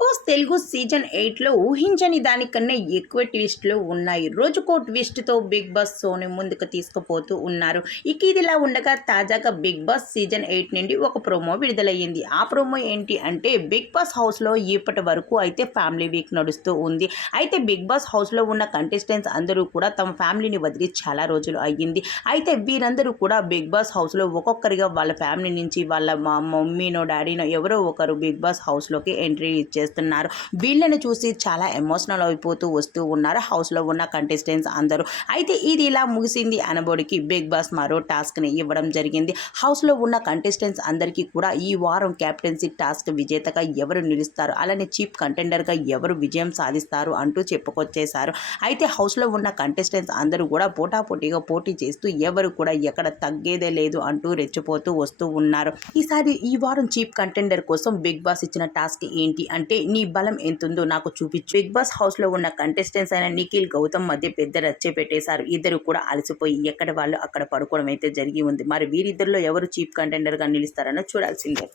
Boss Telugu season ఎయిట్లో ఊహించని దానికన్నా ఎక్కువ ట్విస్ట్లు ఉన్నాయి. రోజుకో ట్విస్ట్తో బిగ్ బాస్ షోని ముందుకు తీసుకుపోతూ ఉన్నారు. ఇక ఇదిలా ఉండగా తాజాగా బిగ్ బాస్ సీజన్ ఎయిట్ నుండి ఒక ప్రోమో విడుదలయ్యింది. ఆ ప్రోమో ఏంటి అంటే బిగ్ బాస్ హౌస్లో ఇప్పటి వరకు అయితే ఫ్యామిలీ వీక్ నడుస్తూ ఉంది. అయితే బిగ్ బాస్ హౌస్లో ఉన్న కంటెస్టెంట్స్ అందరూ కూడా తమ ఫ్యామిలీని వదిలి చాలా రోజులు అయ్యింది. అయితే వీరందరూ కూడా బిగ్ బాస్ హౌస్లో ఒక్కొక్కరిగా వాళ్ళ ఫ్యామిలీ నుంచి వాళ్ళ మా మమ్మీనో డాడీనో ఎవరో ఒకరు బిగ్ బాస్ హౌస్లోకి ఎంట్రీ చేస్తున్నారు. వీళ్ళని చూసి చాలా ఎమోషనల్ అయిపోతూ వస్తూ ఉన్నారు. హౌస్లో ఉన్న కంటెస్టెంట్స్ అందరూ. అయితే ఇది ఇలా ముగిసింది అనబోడికి బిగ్ బాస్ మరో టాస్క్ని ఇవ్వడం జరిగింది. హౌస్లో ఉన్న కంటెస్టెంట్స్ అందరికీ కూడా ఈ వారం క్యాప్టెన్సీ టాస్క్ విజేతగా ఎవరు నిలుస్తారు? అలానే చీఫ్ కంటెండర్గా ఎవరు విజయం సాధిస్తారు? అంటూ చెప్పుకొచ్చేశారు. అయితే హౌస్లో ఉన్న కంటెస్టెంట్స్ అందరూ కూడా పోటాపోటీగా పోటీ చేస్తూ ఎవరు కూడా ఎక్కడ తగ్గేదే లేదు అంటూ రెచ్చిపోతూ వస్తూ ఉన్నారు. ఈసారి ఈ వారం చీఫ్ కంటెండర్ కోసం బిగ్ బాస్ ఇచ్చిన టాస్క్ ఏంటి అంటే నీ బలం ఎంతుందో నాకు చూపించు. బిగ్ బాస్ హౌస్లో ఉన్న కంటెస్టెంట్స్ అయిన నిఖిల్ గౌతమ్ మధ్య పెద్ద రచ్చే పెట్టేశారు. ఇద్దరు కూడా అలసిపోయి ఎక్కడ వాళ్ళు అక్కడ పడుకోవడం అయితే జరిగి ఉంది. మరి వీరిద్దరిలో ఎవరు చీఫ్ కంటెండర్గా నిలుస్తారనో చూడాల్సిందే.